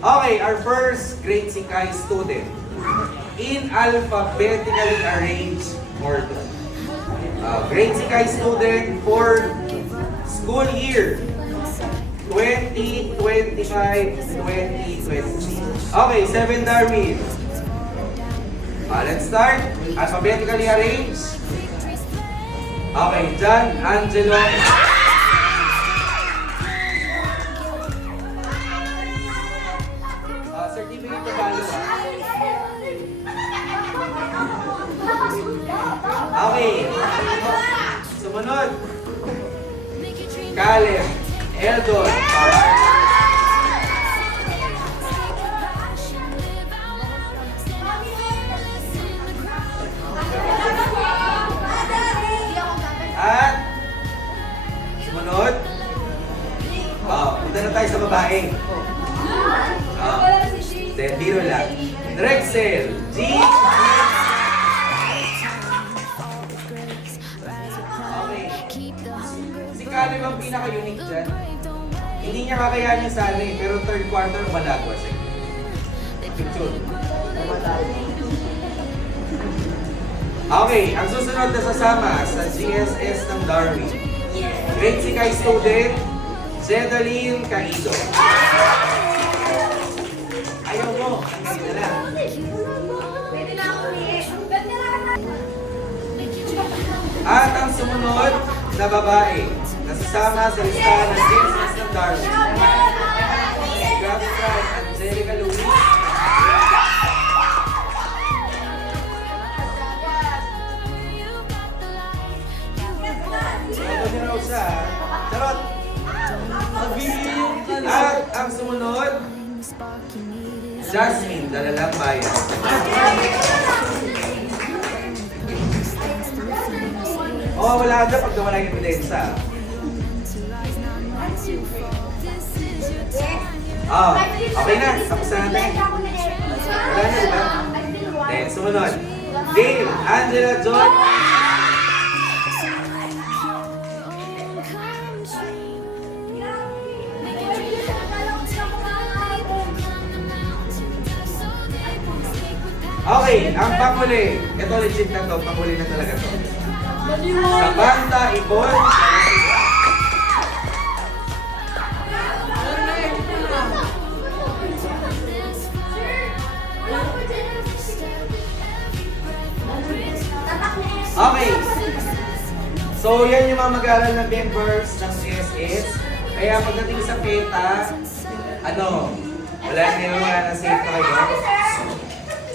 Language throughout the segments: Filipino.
Okay, our first grade 6 student. In alphabetically arranged order. Grade 6 student for school year 2025-2026. Okay, 7 Darwin. Let's start. Alphabetically arranged. Okay, John Angelo. Certificate to follow. Okay. Sumunod. Caleb. Eldon. At sumunod. Punta na tayo sa babae. Biro lang. Drexel. G. Okay. Si Caleb ang pinaka-unique dyan. Hindi niya kakayanin sa ano pero third quarter malagwa siya. Picture. Okay, ang susunod na sasama sa GSS ng Darwin. Grade 6 student, Zedaline Caido. Ayaw mo, ang ganyan na lang. Pwede na ako ulit. At ang sumunod na babae, nasasama sa listahan ng GSS ng Darwin. Grabe ka, Angelica Luis. Ito niya raw siya. Charot! At ang sumunod, Jasmine, Dalalang Bayan. Wala ka pag nawala yung ebidensya. Okay na. Tapos na natin. Wala na, diba? Then, sumunod. Dale, Angela, John. Okay, ang panghuli. Ito legit na to. Panghuli na talaga to. Samantha Ibon. Okay. So, yan yung mga mag-aaral na members ng GSS. Kaya pagdating sa PETA, wala na safe na kayo.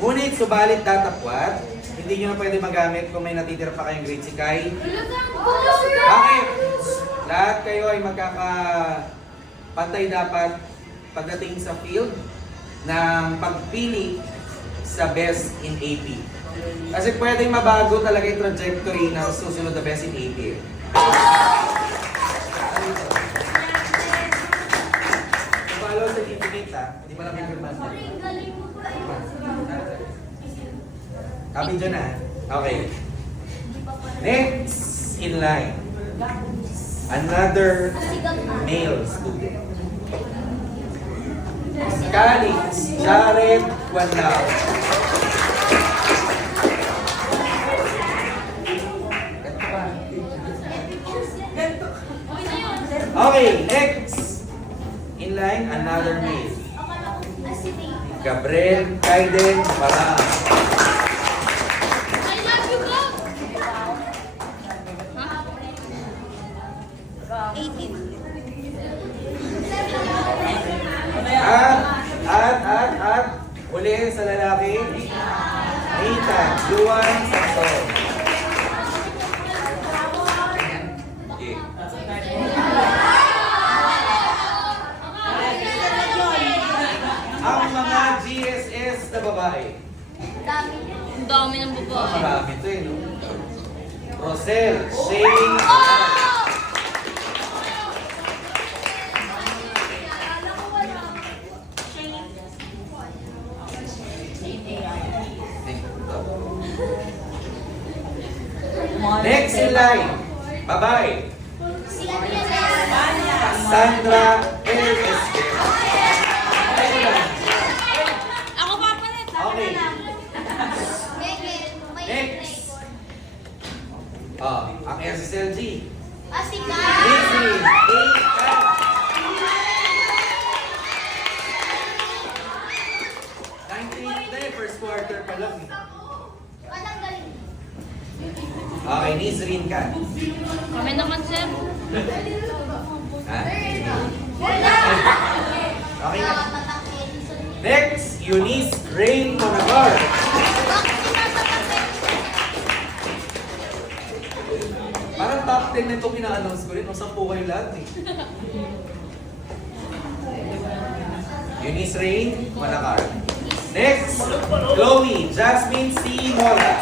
Ngunit, subalit datapwat, hindi nyo na pwede magamit kung may natitira pa kayong grade 6. Bakit? Lahat kayo ay magkakapantay dapat pagdating sa field ng pagpili sa best in AP. Kasi pwedeng mabago talaga yung trajectory ng susunod na best in AP. Follow sa certificate hindi pa lang may firman. Copy dyan na. Okay. Next in line. Another male student. Calix Jared Wanlao. Okay, next in line, another male. Gabriel Kaiden Parang. At uli sa lalaki, Nathan Juan Sanson. Okay. Ang mga GSS na babae. Ang dami ng babae. Marami ito no? Rosel, Shane, next in line, babae. Sandra L. Esquer. quarter pa lang eh. Anong galing? Okay, Nizrin ka. Kami naman, sir. Ha? Okay na. Next, Eunice Rain Monagar. Parang top 10 na itong ina-announce ko rin. Nung 10 kayo lahat eh. Eunice Rain Monagar. Next, Chloe Jasmine C. Mola.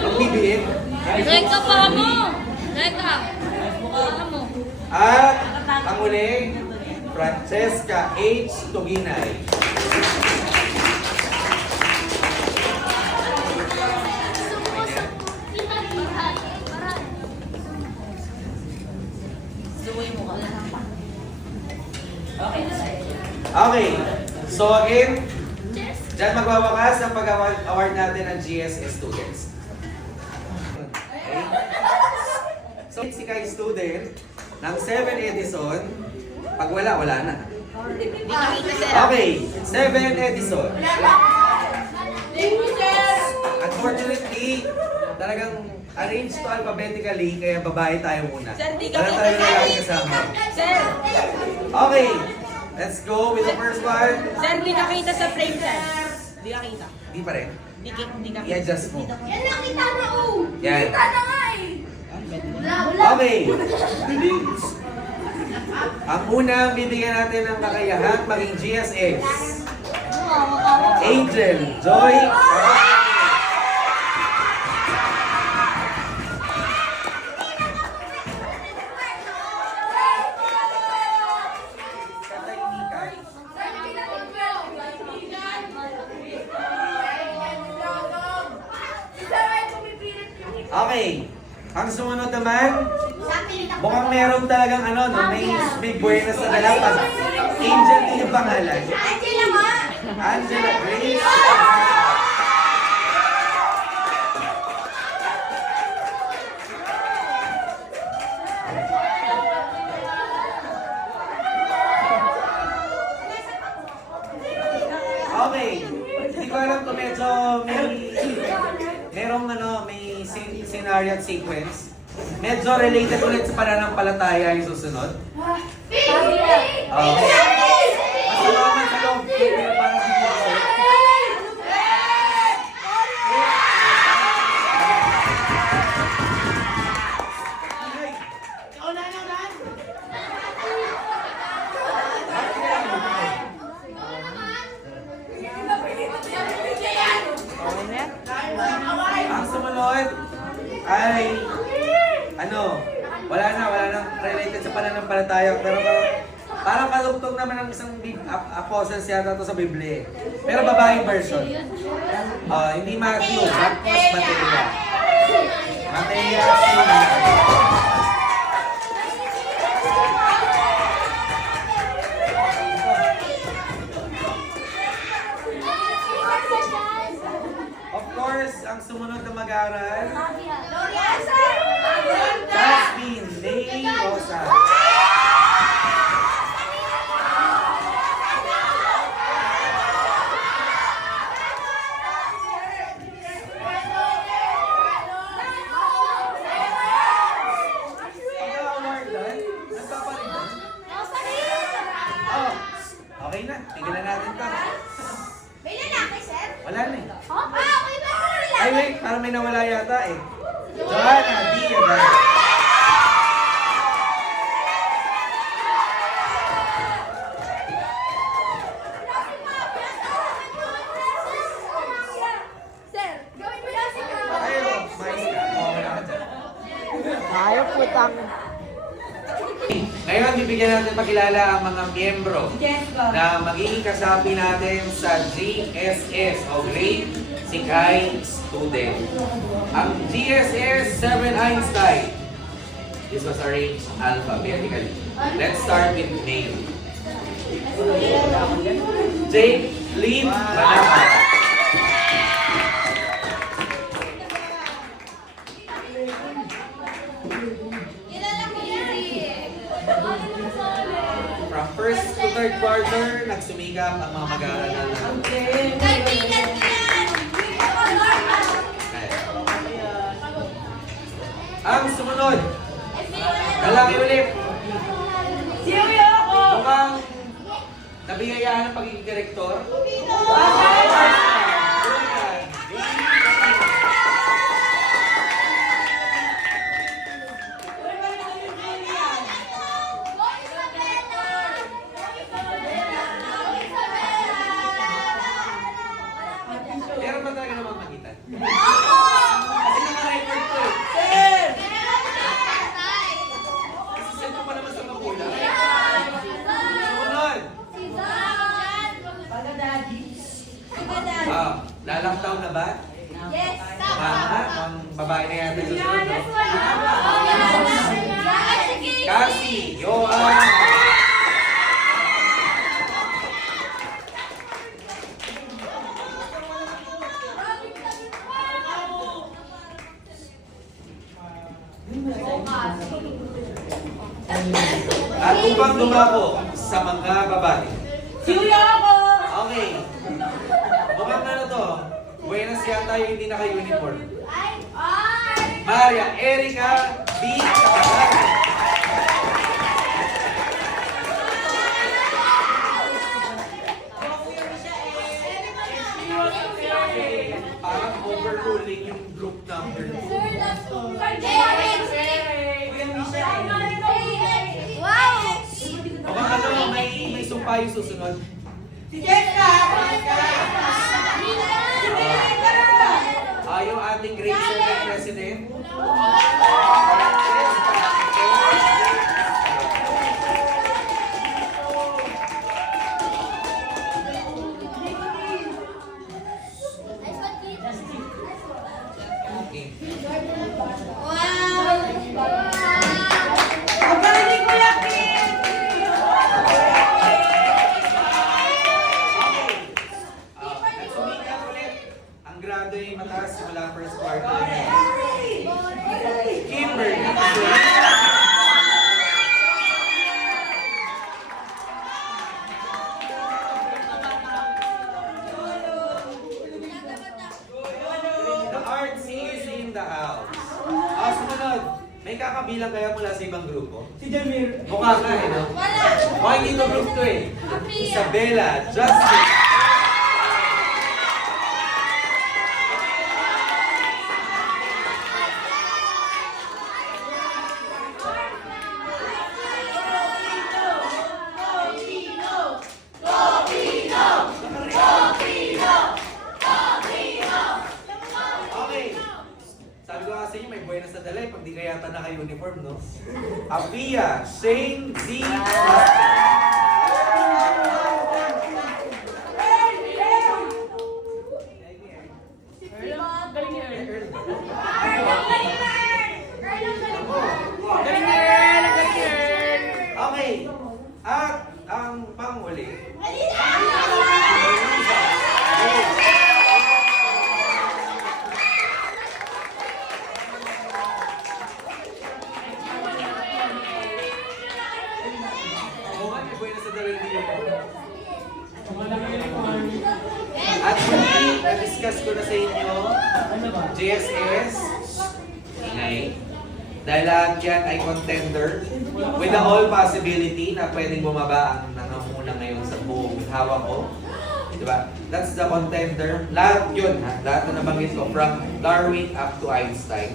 Ang bibiin. Reka pa mo! Reka! Pa mo! At ang uli, Francesca H. Tuginay. Okay. So again, dyan magwawakas ang pag-award natin ng GSS students. Okay. So, si Kai student ng 7 Edison, pag wala, wala na. Okay, 7 Edison. Unfortunately, talagang arranged to alphabetically, kaya babae tayo muna. Wala tayo lalaki kasama. Sir, Okay, let's go with the first one. sir, di nakita sa frame, sir. Di nakita. Di pa rin. Di nakita. I-adjust mo. Yan nakita na, oh! Yan. Kita na nga eh! Wala. Okay. Ang unang bibigyan natin ng kakayahan maging GSX. Angel, Joy, Okay. Ang sumunod naman, mukhang meron talagang ano, no, may buenas na dalapan. Angel, din yung pangalan. Angela nga! Angela Grace. Okay. Hindi ko alam kung medyo merong ano, may scenario at sequence. Medyo related ulit sa pananampalataya yung susunod. Okay. Mas naman sa loob, pero parang si Jesus. Ang sumunod ay ano, wala nang related sa pananampalataya, pero parang kalugtong naman ng isang apostles yata to sa Biblia. Pero babaeng version. Hindi Matthew, but mas Matea. Matea si Of course, ang sumunod na mag-aaral, Jasmine Lay Rosa. Pag-award doon, nagpapalit doon. Oh, okay na. Tigilan natin to. May lalaki, sir? Wala na eh. Okay ba? Ay, wait. Parang may nawala yata eh. Joanna Diaz. Sir, gawin mo yan si Ayaw, mais ka. Oh, wala ka dyan. Ayaw putang. Ngayon, bibigyan natin makilala ang mga miyembro na magiging kasapi natin sa GSS o Grade Sikay Student. Ang GSS 7 Einstein. This was arranged alphabetically. Let's start with male. Jake Lim Manaka. sikap ang mga mag-aaral ng Kaibigan ko yan! Ang sumunod, lalaki ulit. Si Yoko! Mukhang nabiyayaan ng pagiging direktor. Meron ba talaga namang magitan? Kasi naka-record ko eh. Send ko pa naman sa magulang. Sumunod. Lalaktaw na ba? Tama, ang babae na yata yung susunod, no? Cassie, Johan. At upang dumako sa mga babae. Si Yoko! Okay. Mukhang ano to? Buenas yata yung hindi naka-uniform. Maria Erika B. Capagal. Parang overruling yung group number. Wow! Mukhang ano, may sumpa yung susunod. Si Jessica! Yung ating grade 7 president. Okay. Ang galing ko yan, Nagsumikat ulit. Ang grado ay mataas simula first quarter. Kimberly. The artsy is in the house. Sumunod. May kakabilang kaya mula sa ibang grupo? Si Jamir. Mukha nga eh, no? Wala! Mukha hindi ito group to eh. Isabella, Justin. Okay. Sabi ko nga sa inyo, may buenas na dala eh, pag di ka yata naka-uniform, no? Apia, Shane D. Okay. At ang panghuli. May buenas na dala dito. At muli, na-discuss ko na sa inyo, JSS, ingay, dahil lahat yan ay contender with the all possibility na pwedeng bumaba ang nangunguna ngayon sa buong hawak ko. Diba? That's the contender. Lahat yun, ha? Lahat na nabanggit ko, from Darwin up to Einstein,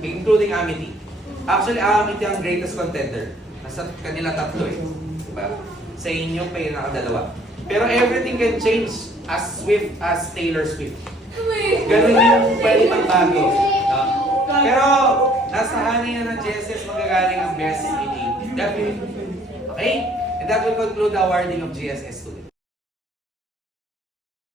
including Amity. Actually, Amity ang greatest contender. Nasa kanila tatlo eh. Diba? Sa inyo, kayo nakadalawa. Pero everything can change as swift as Taylor Swift. Ganun yung pwede magbago. No? Pero, nasa hanin na ng GSS magagaling ang best in 8. Definitely. Okay? And that will conclude the awarding of GSS 2.